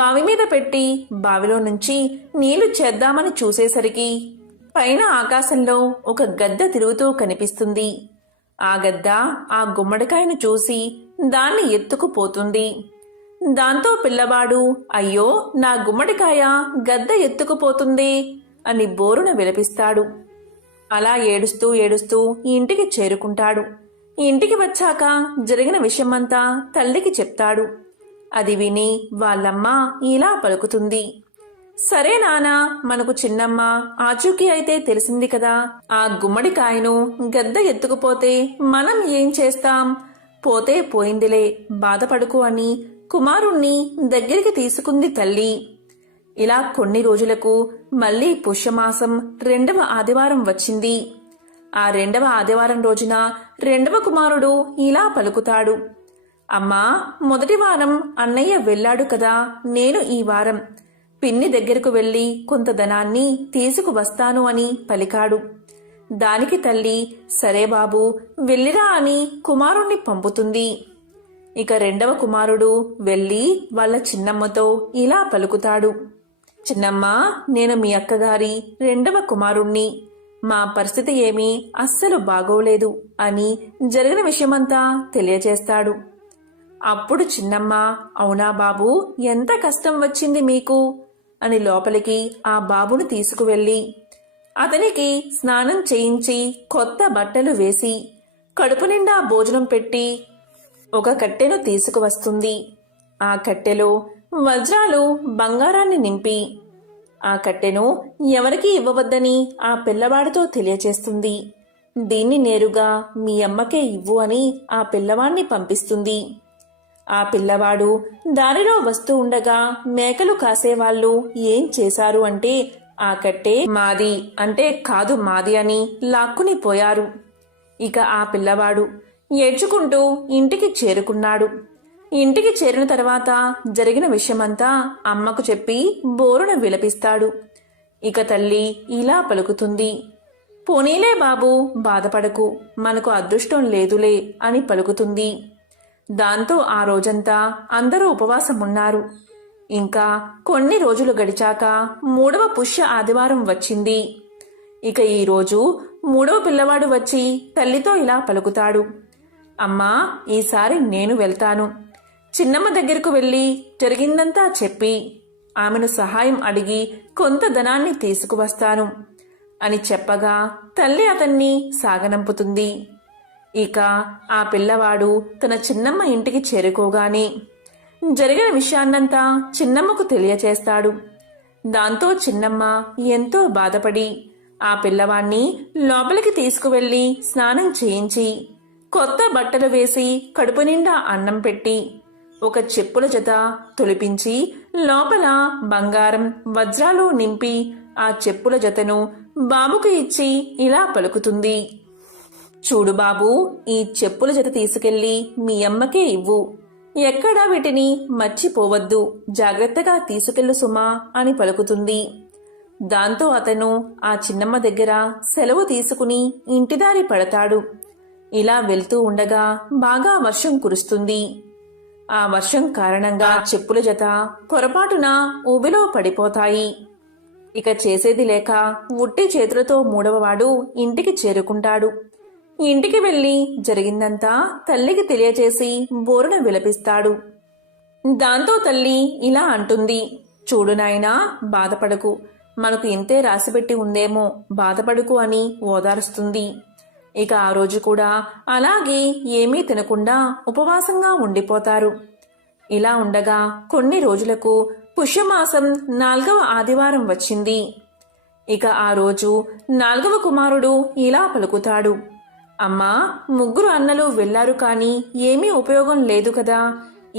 బావి మీద పెట్టి బావిలో నుంచి నీళ్లు చేద్దామని చూసేసరికి పైన ఆకాశంలో ఒక గద్ద తిరుగుతూ కనిపిస్తుంది. ఆ గద్ద ఆ గుమ్మడికాయను చూసి దాన్ని ఎత్తుకుపోతుంది. దాంతో పిల్లవాడు, అయ్యో, నా గుమ్మడికాయ గద్ద ఎత్తుకుపోతుంది అని బోరున విలపిస్తాడు. అలా ఏడుస్తూ ఏడుస్తూ ఇంటికి చేరుకుంటాడు. ఇంటికి వచ్చాక జరిగిన విషయమంతా తల్లికి చెప్తాడు. అది విని వాళ్ళమ్మ ఇలా పలుకుతుంది. సరే నానా, మనకు చిన్నమ్మ ఆచూకీ అయితే తెలిసింది కదా. ఆ గుమ్మడికాయను గద్ద ఎత్తుకుపోతే మనం ఏం చేస్తాం? పోతే పోయిందిలే, బాధపడుకు అని కుమారుణ్ణి దగ్గరికి తీసుకుంది తల్లి. ఇలా కొన్ని రోజులకు మళ్లీ పుష్యమాసం 2వ ఆదివారం వచ్చింది. ఆ 2వ ఆదివారం రోజున 2వ కుమారుడు ఇలా పలుకుతాడు. అమ్మా, మొదటి వారం అన్నయ్య వెళ్ళాడు కదా, నేను ఈ వారం పిన్ని దగ్గరకు వెళ్లి కొంత ధనాన్ని తీసుకువస్తాను అని పలికాడు. దానికి తల్లి సరే బాబు వెళ్ళిరా అని కుమారుణ్ణి పంపుతుంది. ఇక 2వ కుమారుడు వెళ్లి వాళ్ళ చిన్నమ్మతో ఇలా పలుకుతాడు. చిన్నమ్మ, నేను మీ అక్కగారి 2వ కుమారుణ్ణి. మా పరిస్థితి ఏమీ అస్సలు బాగోలేదు అని జరిగిన విషయమంతా తెలియచేస్తాడు. అప్పుడు చిన్నమ్మ, అవునా బాబు, ఎంత కష్టం వచ్చింది మీకు అని లోపలికి ఆ బాబును తీసుకువెళ్లి అతనికి స్నానం చేయించి కొత్త బట్టలు వేసి కడుపు నిండా భోజనం పెట్టి ఒక కట్టెను తీసుకువస్తుంది. ఆ కట్టెలో వజ్రాలు బంగారాన్ని నింపి ఆ కట్టెను ఎవరికీ ఇవ్వవద్దని ఆ పిల్లవాడితో తెలియచేస్తుంది. దీన్ని నేరుగా మీ అమ్మకే ఇవ్వు అని ఆ పిల్లవాణ్ణి పంపిస్తుంది. ఆ పిల్లవాడు దారిలో వస్తూ ఉండగా మేకలు కాసేవాళ్లు ఏం చేశారు అంటే ఆ కట్టె మాది అంటే కాదు మాది అని లాక్కుని పోయారు. ఇక ఆ పిల్లవాడు ఏడ్చుకుంటూ ఇంటికి చేరుకున్నాడు. ఇంటికి చేరిన తర్వాత జరిగిన విషయమంతా అమ్మకు చెప్పి బోరున విలపిస్తాడు. ఇక తల్లి ఇలా పలుకుతుంది. పోనీలే బాబు, బాధపడకు, మనకు అదృష్టం లేదులే అని పలుకుతుంది. దాంతో ఆ రోజంతా అందరూ ఉపవాసమున్నారు. ఇంకా కొన్ని రోజులు గడిచాక 3వ పుష్య ఆదివారం వచ్చింది. ఇక ఈ రోజు 3వ పిల్లవాడు వచ్చి తల్లితో ఇలా పలుకుతాడు. అమ్మా, ఈసారి నేను వెళ్తాను. చిన్నమ్మ దగ్గరకు వెళ్లి జరిగిందంతా చెప్పి ఆమెను సహాయం అడిగి కొంత ధనాన్ని తీసుకువస్తాను అని చెప్పగా తల్లి అతన్ని సాగనంపుతుంది. ఇక ఆ పిల్లవాడు తన చిన్నమ్మ ఇంటికి చేరుకోగానే జరిగిన విషయాన్నంతా చిన్నమ్మకు తెలియచేస్తాడు. దాంతో చిన్నమ్మ ఎంతో బాధపడి ఆ పిల్లవాణ్ణి లోపలికి తీసుకువెళ్లి స్నానం చేయించి కొత్త బట్టలు వేసి కడుపు నిండా అన్నం పెట్టి ఒక చెప్పుల జత తొలిపించి లోపల బంగారం వజ్రాలు నింపి ఆ చెప్పుల జతను బాబుకు ఇచ్చి ఇలా పలుకుతుంది. చూడు బాబు, ఈ చెప్పుల జత తీసుకెళ్లి మీ అమ్మకే ఇవ్వు. ఎక్కడా వీటిని మర్చిపోవద్దు, జాగ్రత్తగా తీసుకెళ్లు సుమా అని పలుకుతుంది. దాంతో అతను ఆ చిన్నమ్మ దగ్గర సెలవు తీసుకుని ఇంటిదారి పడతాడు. ఇలా వెళ్తూ ఉండగా బాగా వర్షం కురుస్తుంది. ఆ వర్షం కారణంగా చెప్పుల జత పొరపాటున ఊబిలో పడిపోతాయి. ఇక చేసేది లేక ఉట్టి చేతులతో 3వ వాడు ఇంటికి చేరుకుంటాడు. ఇంటికి వెళ్లి జరిగిందంతా తల్లికి తెలియచేసి బోరున విలపిస్తాడు. దాంతో తల్లి ఇలా అంటుంది. చూడు నాయనా, బాధపడకు, మనకు ఇంతే రాసిపెట్టి ఉందేమో, బాధపడుకు అని ఓదారుస్తుంది. ఇక ఆ రోజు కూడా అలాగే ఏమీ తినకుండా ఉపవాసంగా ఉండిపోతారు. ఇలా ఉండగా కొన్ని రోజులకు పుష్యమాసం 4వ ఆదివారం వచ్చింది. ఇక ఆ రోజు 4వ కుమారుడు ఇలా పలుకుతాడు. అమ్మా, 3 అన్నలు వెళ్లారు కాని ఏమీ ఉపయోగం లేదు కదా.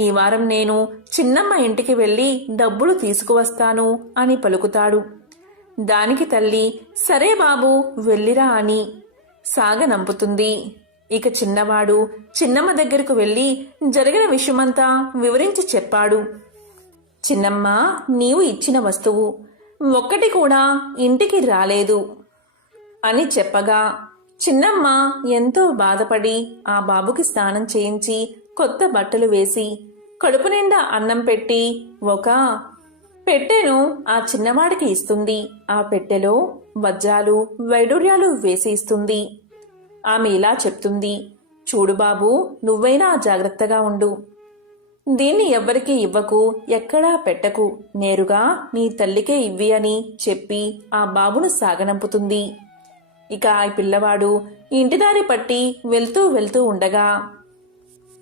ఈ వారం నేను చిన్నమ్మ ఇంటికి వెళ్లి డబ్బులు తీసుకువస్తాను అని పలుకుతాడు. దానికి తల్లి సరే బాబు వెళ్ళిరా అని సాగనంపుతుంది. ఇక చిన్నవాడు చిన్నమ్మ దగ్గరకు వెళ్లి జరిగిన విషయమంతా వివరించి చెప్పాడు. చిన్నమ్మ, నీవు ఇచ్చిన వస్తువు ఒక్కటి కూడా ఇంటికి రాలేదు అని చెప్పగా చిన్నమ్మ ఎంతో బాధపడి ఆ బాబుకి స్నానం చేయించి కొత్త బట్టలు వేసి కడుపు నిండా అన్నం పెట్టి ఒక పెట్టెను ఆ చిన్నవాడికి ఇస్తుంది. ఆ పెట్టెలో వజ్రాలు వైడూర్యాలు వేసి ఇస్తుంది. ఆమె ఇలా చెప్తుంది. చూడు బాబు, నువ్వైనా జాగ్రత్తగా ఉండు. దీన్ని ఎవ్వరికీ ఇవ్వకు, ఎక్కడా పెట్టకు, నేరుగా నీ తల్లికే ఇవ్వి అని చెప్పి ఆ బాబును సాగనంపుతుంది. ఇక ఆ పిల్లవాడు ఇంటిదారి పట్టి వెళ్తూ వెళ్తూ ఉండగా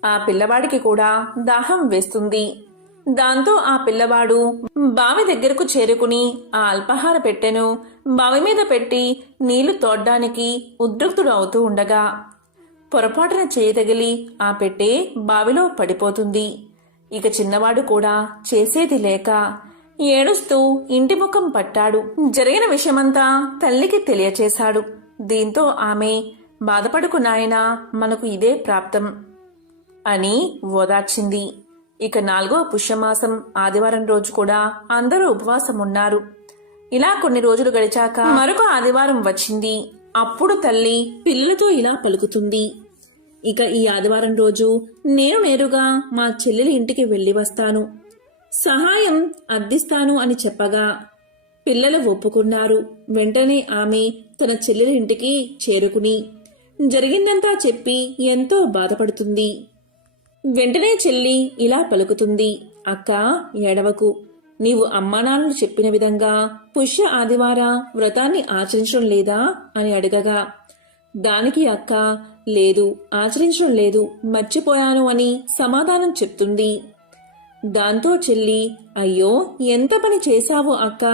ఆ పిల్లవాడికి కూడా దాహం వేస్తుంది. దాంతో ఆ పిల్లవాడు బావి దగ్గరకు చేరుకుని ఆ అల్పాహార పెట్టెను బావి మీద పెట్టి నీళ్లు తోడ్డానికి ఉద్రిక్తుడు అవుతూ ఉండగా పొరపాటున చేయి తగిలి ఆ పెట్టె బావిలో పడిపోతుంది. ఇక చిన్నవాడు కూడా చేసేది లేక ఏడుస్తూ ఇంటి ముఖం పట్టాడు. జరిగిన విషయమంతా తల్లికి తెలియచేశాడు. దీంతో ఆమె బాధపడుకు నాయనా, మనకు ఇదే ప్రాప్తం అని ఓదార్చింది. ఇక 4వ పుష్యమాసం ఆదివారం రోజు కూడా అందరూ ఉపవాసం ఉన్నారు. ఇలా కొన్ని రోజులు గడిచాక మరొక ఆదివారం వచ్చింది. అప్పుడు తల్లి పిల్లలతో ఇలా పలుకుతుంది. ఇక ఈ ఆదివారం రోజు నేను నేరుగా మా చెల్లెలి ఇంటికి వెళ్లి వస్తాను, సహాయం అర్థిస్తాను అని చెప్పగా పిల్లలు ఒప్పుకున్నారు. వెంటనే ఆమె తన చెల్లెలి ఇంటికి చేరుకుని జరిగిందంతా చెప్పి ఎంతో బాధపడుతుంది. వెంటనే చెల్లి ఇలా పలుకుతుంది. అక్క, ఏడవకు. నీవు అమ్మానాన్నలు చెప్పిన విధంగా పుష్య ఆదివార వ్రతాన్ని ఆచరించడం లేదా అని అడగగా దానికి అక్క లేదు, ఆచరించడం లేదు, మర్చిపోయాను అని సమాధానం చెప్తుంది. దాంతో చెల్లి, అయ్యో ఎంత పని చేశావో అక్క,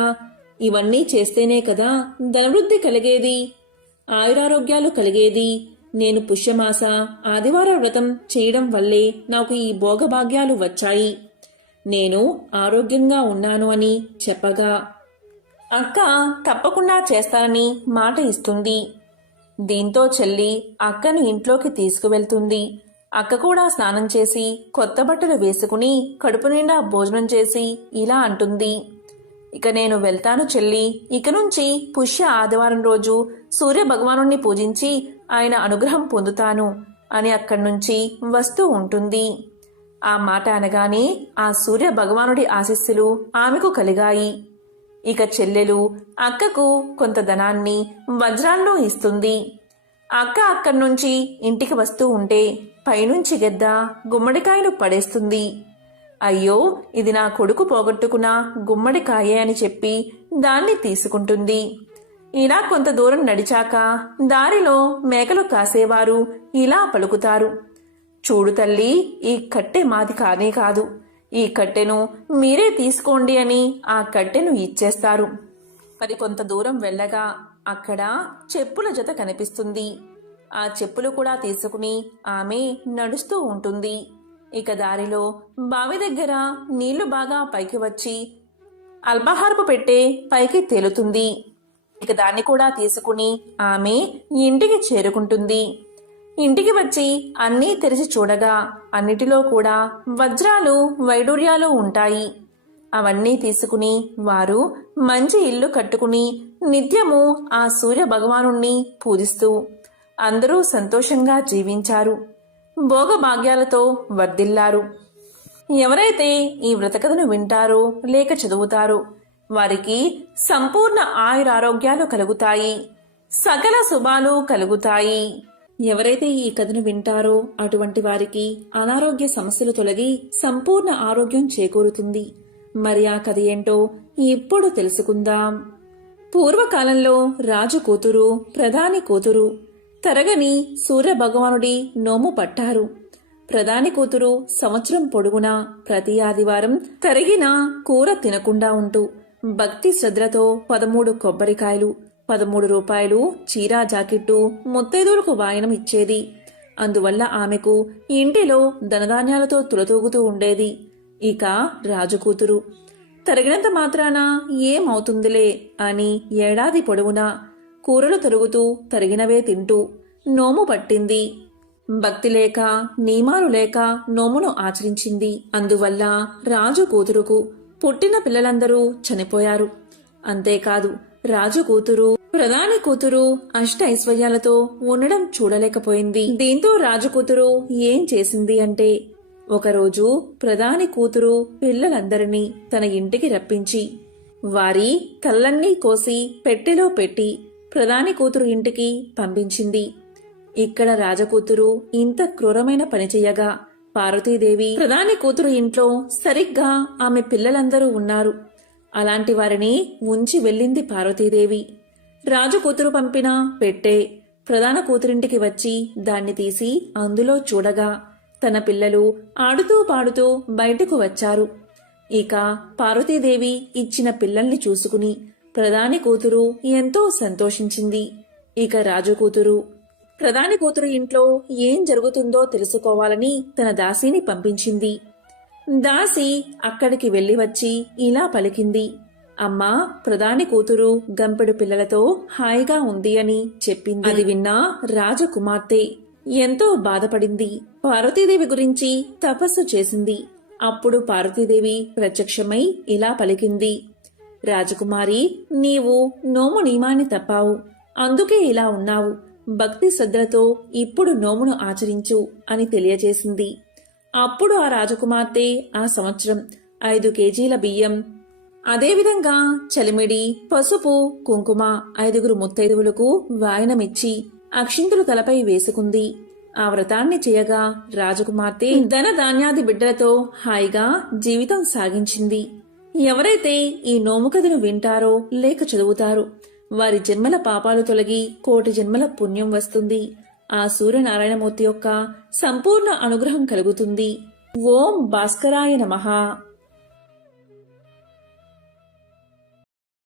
ఇవన్నీ చేస్తేనే కదా ధనవృద్ధి కలిగేది, ఆయురారోగ్యాలు కలిగేది. నేను పుష్యమాస ఆదివార వ్రతం చేయడం వల్లే నాకు ఈ భోగభాగ్యాలు వచ్చాయి, నేను ఆరోగ్యంగా ఉన్నాను అని చెప్పగా అక్క తప్పకుండా చేస్తానని మాట ఇస్తుంది. దీంతో చెల్లి అక్కను ఇంట్లోకి తీసుకువెళ్తుంది. అక్క కూడా స్నానం చేసి కొత్త బట్టలు వేసుకుని కడుపు నిండా భోజనం చేసి ఇలా అంటుంది. ఇక నేను వెళ్తాను చెల్లి. ఇక నుంచి పుష్య ఆదివారం రోజు సూర్య భగవానుణ్ణి పూజించి ఆయన అనుగ్రహం పొందుతాను అని అక్కడి నుంచి వస్తూ ఉంటుంది. ఆ మాట అనగానే ఆ సూర్య భగవానుడి ఆశీస్సులు ఆమెకు కలిగాయి. ఇక చెల్లెలు అక్కకు కొంత ధనాన్ని వజ్రాల్లో ఇస్తుంది. అక్క అక్కడి నుంచి ఇంటికి వస్తూ ఉంటే పైనుంచి గెద్ద గుమ్మడికాయను పడేస్తుంది. అయ్యో, ఇది నా కొడుకు పోగొట్టుకున్న గుమ్మడికాయే అని చెప్పి దాన్ని తీసుకుంటుంది. ఇలా కొంత దూరం నడిచాక దారిలో మేకలు కాసేవారు ఇలా పలుకుతారు. చూడు తల్లి, ఈ కట్టె మాది కానే కాదు, ఈ కట్టెను మీరే తీసుకోండి అని ఆ కట్టెను ఇచ్చేస్తారు. మరి కొంత దూరం వెళ్ళగా అక్కడ చెప్పుల జత కనిపిస్తుంది. ఆ చెప్పులు కూడా తీసుకుని ఆమె నడుస్తూ ఉంటుంది. ఇక దారిలో బావి దగ్గర నీళ్లు బాగా పైకి వచ్చి అల్పాహారపు పెట్టే పైకి తేలుతుంది. ఇక దాన్ని కూడా తీసుకుని ఆమె ఇంటికి చేరుకుంటుంది. ఇంటికి వచ్చి అన్నీ తెరిచి చూడగా అన్నిటిలో కూడా వజ్రాలు వైడూర్యాలు ఉంటాయి. అవన్నీ తీసుకుని వారు మంచి ఇల్లు కట్టుకుని నిత్యము ఆ సూర్య భగవానుణ్ణి పూజిస్తూ అందరూ సంతోషంగా జీవించారు, భోగభాగ్యాలతో వర్ధిల్లారు. ఎవరైతే ఈ వ్రతకథను వింటారో లేక చదువుతారో వారికి సంపూర్ణ ఆయురారోగ్యాలు కలుగుతాయి, సకల శుభాలు కలుగుతాయి. ఎవరైతే ఈ కథను వింటారో అటువంటి వారికి అనారోగ్య సమస్యలు తొలగి సంపూర్ణ ఆరోగ్యం చేకూరుతుంది. మరి ఆ కథ ఏంటో ఇప్పుడు తెలుసుకుందాం. పూర్వకాలంలో రాజు కూతురు, ప్రధాని కూతురు తరగని సూర్య భగవానుడి నోము పట్టారు. ప్రధాని కూతురు సంవత్సరం పొడుగునా ప్రతి ఆదివారం తరిగిన కూర తినకుండా ఉంటూ భక్తి శ్రద్ధలతో 13 కొబ్బరికాయలు, 13 రూపాయలు చీరా జాకెట్టు ముత్తైదులకు వాయనం ఇచ్చేది. అందువల్ల ఆమెకు ఇంటిలో ధనధాన్యాలతో తులతూగుతూ ఉండేది. ఇక రాజుకూతురు తరిగినంత మాత్రాన ఏమవుతుందిలే అని ఏడాది పొడవునా కూరలు తరుగుతూ తరిగినవే తింటూ నోము పట్టింది. భక్తి లేక నియమాలు లేక నోమును ఆచరించింది. అందువల్ల రాజు కూతురుకు పుట్టిన పిల్లలందరూ చనిపోయారు. అంతేకాదు రాజు కూతురు, ప్రధాని కూతురు అష్ట ఐశ్వర్యాలతో ఉండడం చూడలేకపోయింది. దీంతో రాజు కూతురు ఏం చేసింది అంటే ఒకరోజు ప్రధాని కూతురు పిల్లలందరినీ తన ఇంటికి రప్పించి వారి కళ్ళన్నీ కోసి పెట్టెలో పెట్టి ప్రధాని కూతురు ఇంటికి పంపించింది. ఇక్కడ రాజకూతురు ఇంత క్రూరమైన పని చెయ్యగా పార్వతీదేవి ప్రధాని కూతురు ఇంట్లో సరిగ్గా ఆమె పిల్లలందరూ ఉన్నారు. అలాంటి వారిని ఉంచి వెళ్ళింది పార్వతీదేవి. రాజు కూతురు పంపిన పెట్టె ప్రధాన కూతురింటికి వచ్చి దాన్ని తీసి అందులో చూడగా తన పిల్లలు ఆడుతూ పాడుతూ బయటకు వచ్చారు. ఇక పార్వతీదేవి ఇచ్చిన పిల్లల్ని చూసుకుని ప్రధాని కూతురు ఎంతో సంతోషించింది. ఇక రాజు కూతురు ప్రధాని కూతురు ఇంట్లో ఏం జరుగుతుందో తెలుసుకోవాలని తన దాసీని పంపించింది. దాసి అక్కడికి వెళ్లి వచ్చి ఇలా పలికింది. అమ్మా, ప్రధాని కూతురు గంపెడు పిల్లలతో హాయిగా ఉంది అని చెప్పింది. అది విన్నా రాజకుమార్తె ఎంతో బాధపడింది. పార్వతీదేవి గురించి తపస్సు చేసింది. అప్పుడు పార్వతీదేవి ప్రత్యక్షమై ఇలా పలికింది. రాజకుమారి, నీవు నోము నియమాన్ని తప్పావు, అందుకే ఇలా ఉన్నావు. భక్తి శ్రద్ధలతో ఇప్పుడు నోమును ఆచరించు అని తెలియజేసింది. అప్పుడు ఆ రాజకుమార్తె ఆ సంవత్సరం 5 కేజీల బియ్యం, అదేవిధంగా చలిమిడి, పసుపు, కుంకుమ 5 ముత్తైదువులకు వాయనమిచ్చి అక్షింతులు తలపై వేసుకుంది. ఆ వ్రతాన్ని చేయగా రాజకుమార్తె ధన ధాన్యాది బిడ్డలతో హాయిగా జీవితం సాగించింది. ఎవరైతే ఈ నోము కథను వింటారో లేక చదువుతారో వారి జన్మల పాపాలు తొలగి 1,000,000 జన్మల పుణ్యం వస్తుంది. ఆ సూర్యనారాయణమూర్తి యొక్క సంపూర్ణ అనుగ్రహం కలుగుతుంది. ఓం భాస్కరాయ నమః.